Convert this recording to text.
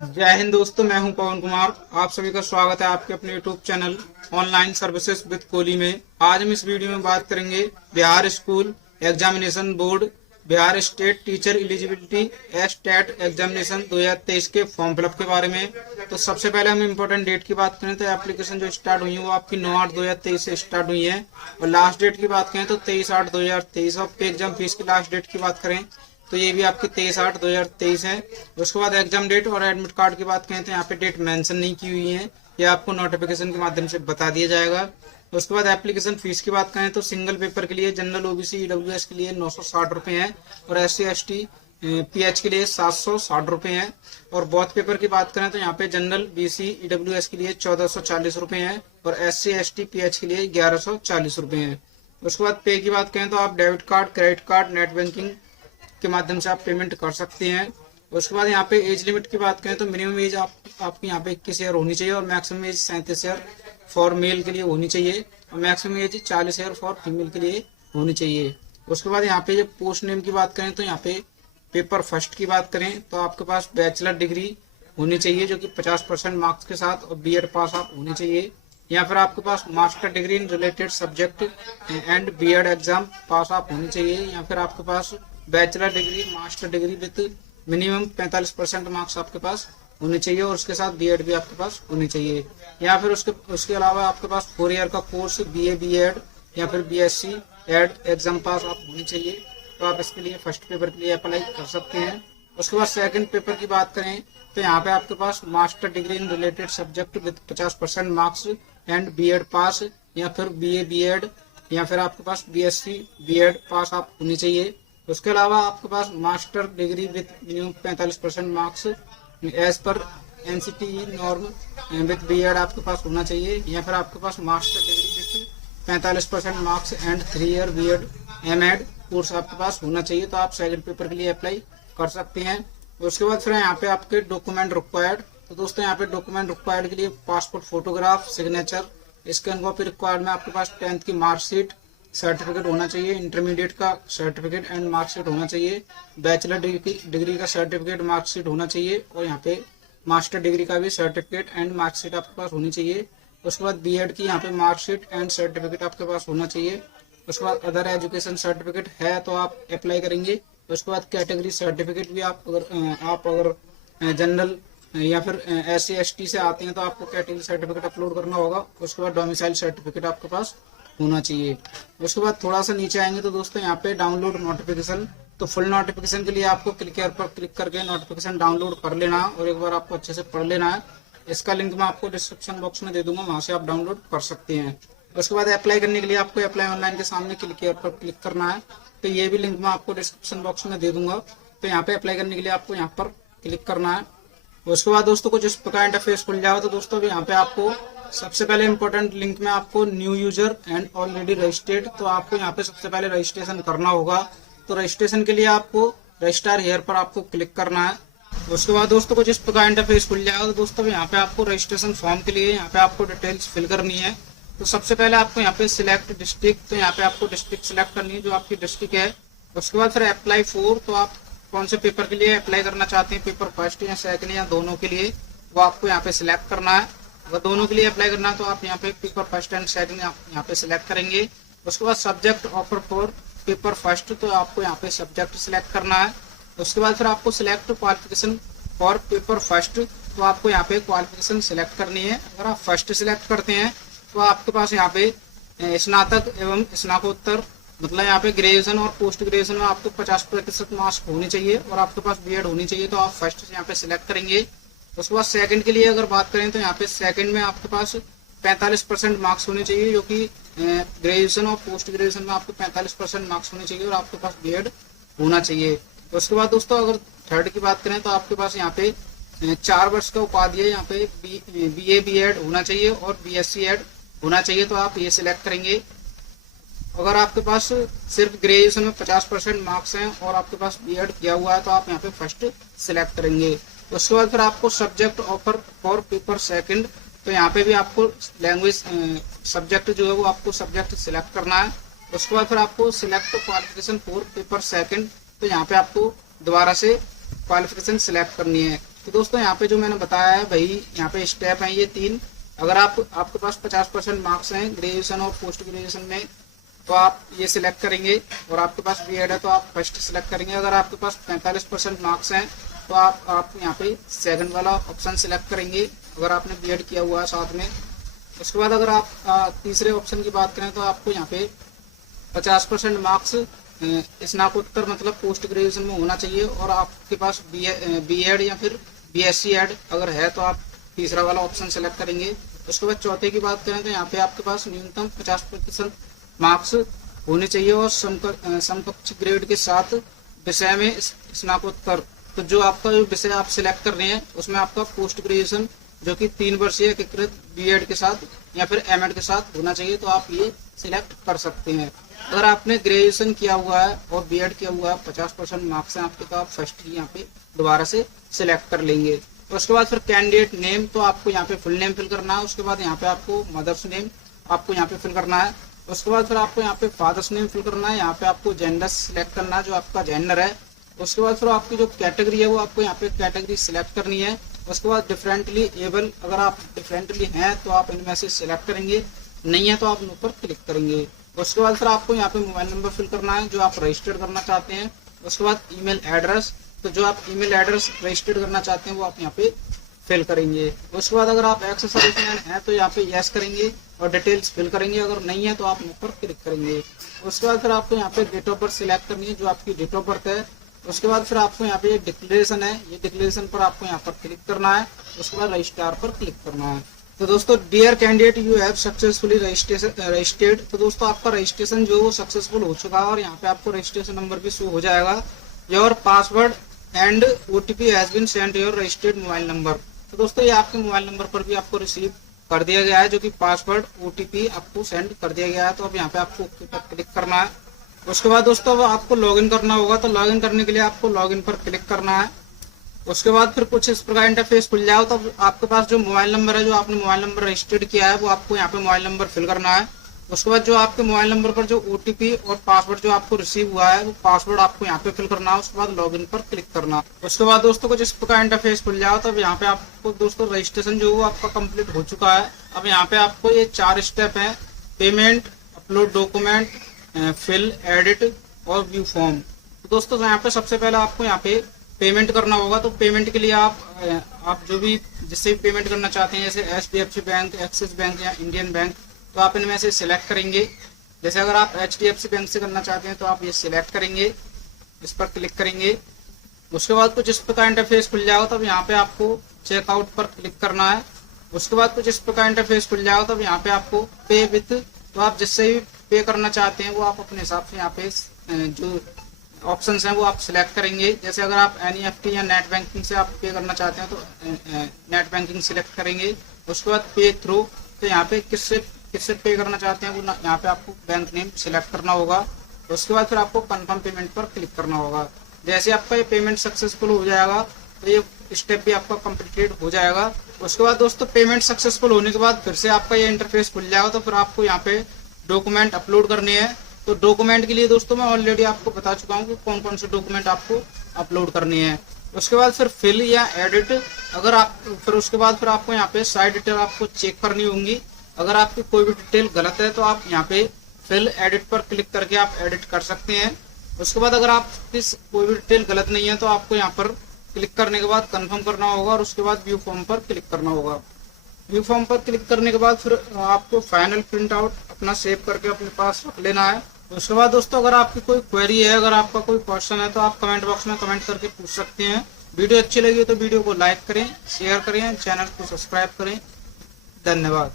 जय हिंद दोस्तों, मैं हूं पवन कुमार। आप सभी का स्वागत है आपके अपने YouTube channel online services with Kohli में। आज हम इस वीडियो में बात करेंगे Bihar school examination board Bihar state teacher eligibility estate examination 2023 के फॉर्म फिलअप के बारे में। तो सबसे पहले हम इम्पोर्टेंट डेट की बात करें तो एप्लीकेशन जो स्टार्ट हुई है वो आपकी 9/8/2023 से स्टार्ट हुई है, और लास्ट डेट की बात करें तो 23/8/2023। और एग्जाम फीस की लास्ट डेट की बात करें तो ये भी आपकी 23/8/2023 है। उसके बाद एग्जाम डेट और एडमिट कार्ड की बात करें तो यहाँ पे डेट मेंशन नहीं की हुई है, ये आपको नोटिफिकेशन के माध्यम से बता दिया जाएगा। उसके बाद एप्लीकेशन फीस की बात करें तो सिंगल पेपर के लिए जनरल ओबीसी ईडब्ल्यूएस के लिए 960 रुपये है, और SC ST PH के लिए 760 रुपये है। और बोथ पेपर की बात करें तो यहाँ पे जनरल BC EWS के लिए 1440 रुपये है, और SC ST PH के लिए 1140 रुपये है। उसके बाद पे की बात करें तो आप debit card, credit card, net banking के माध्यम से आप पेमेंट कर सकते हैं। उसके बाद यहाँ पे एज लिमिट की बात करें तो मिनिमम एज आपकी यहाँ पे 21 ईयर होनी चाहिए, और maximum age 37 year for male के लिए होनी चाहिए, और maximum age 40 year for female के लिए होनी चाहिए। उसके बाद यहाँ पे जब पोस्ट नेम की बात करें तो यहाँ पे पेपर फर्स्ट की बात करें तो आपके पास बैचलर डिग्री होनी चाहिए जो कि 50% मार्क्स के साथ, और B.Ed पास आप होनी चाहिए, या फिर आपके पास master degree in related subject and B.Ed exam pass आप होनी चाहिए, या फिर आपके पास bachelor degree, master degree with minimum 45% marks आपके पास होने चाहिए, और उसके साथ B.Ed भी आपके पास होनी चाहिए। या फिर उसके अलावा आपके पास 4 ईयर का कोर्स BA B.Ed या फिर BSc एड एग्जाम पास आप होनी चाहिए, तो आप इसके लिए फर्स्ट पेपर के लिए अप्लाई कर सकते हैं। उसके बाद सेकंड पेपर की बात करें तो यहाँ पे आपके पास master degree in related subject with 50% marks and B.Ed pass, या फिर BA B.Ed या फिर आपके पास BSc B.Ed पास आप होनी चाहिए। उसके अलावा आपके पास master degree with minimum 45% marks as पर NCTE नॉर्म विद B.Ed आपके पास होना चाहिए, या फिर आपके पास master degree with 45% marks and 3 year B.Ed M.Ed course आपके पास होना चाहिए, तो आप सेकंड पेपर के लिए अप्लाई कर सकते हैं। उसके बाद फिर यहाँ पे आपके डॉक्यूमेंट रिक्वायर्ड, तो दोस्तों यहाँ पे डॉक्यूमेंट रिक्वायर्ड के लिए passport photograph, signature, scan copy required में आपके पास 10th की मार्कशीट सर्टिफिकेट होना चाहिए, इंटरमीडिएट का सर्टिफिकेट एंड मार्कशीट होना चाहिए, बैचलर डिग्री का सर्टिफिकेट मार्कशीट होना चाहिए, और यहाँ पे मास्टर डिग्री का भी सर्टिफिकेट एंड मार्कशीट आपके पास होनी चाहिए। उसके बाद B.Ed की यहाँ पे मार्कशीट एंड सर्टिफिकेट आपके पास होना चाहिए। उसके बाद अदर एजुकेशन सर्टिफिकेट है तो आप अप्लाई करेंगे। उसके बाद कैटेगरी सर्टिफिकेट भी आप अगर जनरल या फिर SC ST से आते हैं तो आपको कैटेगरी सर्टिफिकेट अपलोड करना होगा। उसके बाद डोमिसाइल सर्टिफिकेट आपके पास होना चाहिए। उसके बाद थोड़ा सा नीचे आएंगे तो दोस्तों यहाँ पे डाउनलोड नोटिफिकेशन, तो फुल नोटिफिकेशन के लिए आपको क्लिक हियर पर क्लिक करके नोटिफिकेशन डाउनलोड कर लेना है, और एक बार आपको अच्छे से पढ़ लेना है। इसका लिंक मैं आपको डिस्क्रिप्शन बॉक्स में दे दूंगा, वहां से आप डाउनलोड कर सकते हैं। उसके बाद अप्लाई करने के लिए आपको अप्लाई ऑनलाइन के सामने क्लिक हियर पर क्लिक करना है, तो ये भी लिंक मैं आपको डिस्क्रिप्शन बॉक्स में दे दूंगा। तो यहाँ पे अप्लाई करने के लिए आपको यहाँ पर क्लिक करना है। उसके बाद दोस्तों कुछ इस प्रकार इंटरफेस खुल जाएगा। तो दोस्तों अभी यहाँ पे आपको सबसे पहले इंपॉर्टेंट लिंक में आपको new user and already registered, तो आपको यहाँ पे सबसे पहले रजिस्ट्रेशन करना होगा। तो रजिस्ट्रेशन के लिए आपको रजिस्टर हेयर पर आपको क्लिक करना है। उसके बाद दोस्तों कुछ इस प्रकार इंटरफेस खुल जाएगा। तो दोस्तों यहाँ पे आपको रजिस्ट्रेशन फॉर्म के लिए यहाँ पे आपको डिटेल्स फिल करनी है। तो सबसे पहले आपको यहाँ पे सिलेक्ट डिस्ट्रिक्ट, तो यहाँ पे आपको डिस्ट्रिक्ट सिलेक्ट करनी है जो आपकी डिस्ट्रिक्ट है। उसके बाद फिर अप्लाई फॉर, तो आप कौन से पेपर के लिए अप्लाई करना चाहते हैं, पेपर फर्स्ट या सेकंड या दोनों के लिए, वो आपको यहाँ पे सिलेक्ट करना है। अगर दोनों के लिए अप्लाई करना है तो आप यहाँ पे पेपर फर्स्ट एंड सेकंड यहाँ पे सिलेक्ट करेंगे। उसके बाद subject offer for paper first, तो आपको यहाँ पे सब्जेक्ट सिलेक्ट करना है। उसके बाद फिर आपको select qualification for paper first, तो आपको यहाँ पे क्वालिफिकेशन सिलेक्ट करनी है। अगर आप फर्स्ट सिलेक्ट करते हैं तो आपके पास यहाँ पे स्नातक एवं स्नातकोत्तर, मतलब यहाँ पे ग्रेजुएशन और पोस्ट ग्रेजुएशन में आपको 50% मार्क्स होने चाहिए, और आपके पास B.Ed होनी चाहिए, तो आप फर्स्ट से यहाँ पे सिलेक्ट करेंगे। उसके बाद सेकंड के लिए अगर बात करें तो यहाँ पे सेकंड में आपके पास 45% मार्क्स होने चाहिए, जो कि ग्रेजुएशन और पोस्ट ग्रेजुएशन में आपको 45% मार्क्स होने चाहिए, और आपके पास B.Ed होना चाहिए। उसके बाद दोस्तों अगर थर्ड की बात करें तो आपके पास यहाँ पे 4 वर्ष का उपाधि है, यहाँ पे BA B.Ed होना चाहिए और BSc एड होना चाहिए, तो आप ये सिलेक्ट करेंगे। अगर आपके पास सिर्फ ग्रेजुएशन में 50% मार्क्स हैं और आपके पास B.Ed किया हुआ है तो आप यहाँ पे फर्स्ट सिलेक्ट करेंगे। उसके बाद फिर आपको subject offer for paper second, तो यहाँ पे भी आपको लैंग्वेज सब्जेक्ट जो है वो आपको सब्जेक्ट सिलेक्ट करना है। उसके बाद फिर आपको select qualification for paper second, तो यहाँ पे आपको दोबारा से क्वालिफिकेशन सिलेक्ट करनी है। तो दोस्तों यहाँ पे जो मैंने बताया है भाई, यहाँ पे स्टेप है ये 3। अगर आपके पास 50% मार्क्स हैं ग्रेजुएशन और पोस्ट ग्रेजुएशन में तो आप ये सिलेक्ट करेंगे, और आपके पास बीएड है तो आप फर्स्ट सिलेक्ट करेंगे। अगर आपके पास 45% मार्क्स हैं तो आप यहाँ पे सेकंड वाला ऑप्शन सिलेक्ट करेंगे, अगर आपने बीएड किया हुआ है साथ में। उसके बाद अगर आप तीसरे ऑप्शन की बात करें तो आपको यहाँ पे 50% मार्क्स स्नातकोत्तर मतलब पोस्ट ग्रेजुएशन में होना चाहिए, और आपके पास बीएड या फिर बीएससी एड अगर है तो आप तीसरा वाला ऑप्शन सेलेक्ट करेंगे। उसके बाद चौथे की बात करें तो यहाँ पे आपके पास न्यूनतम 50% मार्क्स होने चाहिए और समकक्ष ग्रेड के साथ विषय में स्नातकोत्तर। तो जो आपका जो विषय आप सिलेक्ट कर रहे हैं उसमें आपका पोस्ट ग्रेजुएशन जो कि 3 वर्षीय एकीकृत बीएड के साथ या फिर एमएड के साथ होना चाहिए, तो आप ये सिलेक्ट कर सकते हैं। अगर आपने ग्रेजुएशन किया हुआ है और बीएड किया हुआ है, 50% मार्क्स हैं आपके, तो आप फर्स्ट ही यहाँ पे दोबारा से सिलेक्ट कर लेंगे। तो उसके बाद फिर कैंडिडेट नेम, तो आपको यहाँ पे फुल नेम फिल करना है। उसके बाद यहाँ पे आपको मदर्स नेम आपको यहाँ पे फिल करना है। उसके बाद फिर आपको यहाँ पे फादर्स नेम फिल करना है। यहाँ पे आपको जेंडर सिलेक्ट करना है, जो आपका जेंडर है। उसके बाद फिर आपकी जो कैटेगरी है वो आपको यहाँ पे कैटेगरी सिलेक्ट करनी है। उसके बाद डिफरेंटली एबल, अगर आप डिफरेंटली हैं तो आप इनमें से सिलेक्ट करेंगे, नहीं है तो आप ऊपर क्लिक करेंगे। उसके बाद फिर आपको यहाँ पे मोबाइल नंबर फिल करना है जो आप रजिस्टर्ड करना चाहते हैं। उसके बाद ईमेल एड्रेस, तो जो आप ईमेल एड्रेस रजिस्टर्ड करना चाहते हैं वो आप यहाँ पे फिल करेंगे। उसके बाद अगर आप एक्स सर्विसमैन हैं तो यहाँ पे यस करेंगे और डिटेल्स फिल करेंगे, अगर नहीं है तो आप ऊपर क्लिक करेंगे। उसके बाद फिर आपको यहाँ पे डेट ऑफ बर्थ सिलेक्ट करनी है, जो आपकी डेट ऑफ बर्थ है। उसके बाद फिर आपको यहाँ पे डिक्लेरेशन है, ये डिक्लेरेशन पर आपको यहाँ पर क्लिक करना है। उसके बाद रजिस्टर पर क्लिक करना है। तो दोस्तों dear candidate you have successfully registered, तो दोस्तों आपका रजिस्ट्रेशन जो वो सक्सेसफुल हो चुका है, और यहाँ पे आपको रजिस्ट्रेशन नंबर भी शो हो जाएगा। Your password and OTP has been sent your registered mobile number. तो दोस्तों ये आपके मोबाइल नंबर पर भी आपको रिसीव कर दिया गया है, जो कि पासवर्ड ओटीपी आपको सेंड कर दिया गया है। तो अब यहाँ पे आपको ओके पर क्लिक करना है। उसके बाद दोस्तों अब आपको लॉगिन करना होगा, तो लॉगिन करने के लिए आपको लॉगिन पर क्लिक करना है। उसके बाद फिर कुछ इस प्रकार इंटरफेस खुल जाओ, तो आपके पास जो मोबाइल नंबर है, जो आपने मोबाइल नंबर रजिस्टर्ड किया है, वो आपको यहाँ पे मोबाइल नंबर फिल करना है। उसके बाद जो आपके मोबाइल नंबर पर जो ओटीपी और पासवर्ड जो आपको रिसीव हुआ है वो पासवर्ड आपको यहाँ पे फिल करना है। उसके बाद लॉगिन पर क्लिक करना। उसके बाद दोस्तों कुछ इस प्रकार इंटरफेस खुल जाओ, तब यहाँ पे आपको दोस्तों रजिस्ट्रेशन जो वो आपका कंप्लीट हो चुका है। अब यहाँ पे आपको ये 4 स्टेप है, payment, upload document, fill, edit और व्यू फॉर्म। तो दोस्तों यहाँ पे सबसे पहले आपको यहाँ पे पेमेंट करना होगा। तो पेमेंट के लिए आप जो भी जिससे भी पेमेंट करना चाहते हैं, जैसे एचडीएफसी बैंक, एक्सिस बैंक या इंडियन बैंक, तो आप इनमें से सिलेक्ट करेंगे। जैसे अगर आप एचडीएफसी बैंक से करना चाहते हैं तो आप ये सिलेक्ट करेंगे, इस पर क्लिक करेंगे। उसके बाद कुछ इस प्रकार इंटरफेस खुल जाओ, तब यहाँ पे आपको चेकआउट पर क्लिक करना है। उसके बाद कुछ इस प्रकार इंटरफेस खुल जाओ, तब यहाँ पे आपको पे विथ, तो आप जिससे भी पे करना चाहते हैं वो आप अपने हिसाब से यहाँ पे जो ऑप्शंस हैं वो आप सिलेक्ट करेंगे। जैसे अगर आप एनईएफटी या नेट बैंकिंग से आप पे करना चाहते हैं तो नेट बैंकिंग सिलेक्ट करेंगे। उसके बाद पे थ्रू, तो यहाँ पे किससे पे करना चाहते हैं वो यहाँ पे आपको बैंक नेम सिलेक्ट करना होगा। उसके बाद फिर आपको कंफर्म पेमेंट पर क्लिक करना होगा। जैसे आपका ये पेमेंट सक्सेसफुल हो जाएगा तो ये स्टेप भी आपका कंप्लीटेड हो जाएगा। उसके बाद दोस्तों पेमेंट सक्सेसफुल होने के बाद फिर से आपका ये इंटरफेस खुल जाएगा, तो फिर आपको यहाँ पे डॉक्यूमेंट अपलोड करने हैं। तो डॉक्यूमेंट के लिए दोस्तों मैं ऑलरेडी आपको बता चुका हूँ कि कौन कौन से डॉक्यूमेंट आपको अपलोड करने हैं। उसके बाद फिर फिल या एडिट, अगर आप फिर उसके बाद फिर आपको यहाँ पे सारी डिटेल आपको चेक करनी होंगी। अगर आपकी कोई भी डिटेल गलत है तो आप यहाँ पे फिल एडिट पर क्लिक करके आप एडिट कर सकते हैं। उसके बाद अगर आपकी कोई भी डिटेल गलत नहीं है तो आपको यहाँ पर क्लिक करने के बाद कंफर्म करना होगा, और उसके बाद व्यू फॉर्म पर क्लिक करना होगा। व्यू फॉर्म पर क्लिक करने के बाद फिर आपको फाइनल प्रिंट आउट अपना सेव करके अपने पास रख लेना है। उसके बाद दोस्तों अगर आपकी कोई क्वेरी है, अगर आपका कोई क्वेश्चन है तो आप कमेंट बॉक्स में कमेंट करके पूछ सकते हैं। वीडियो अच्छी लगी तो वीडियो को लाइक करें, शेयर करें, चैनल को सब्सक्राइब करें। धन्यवाद।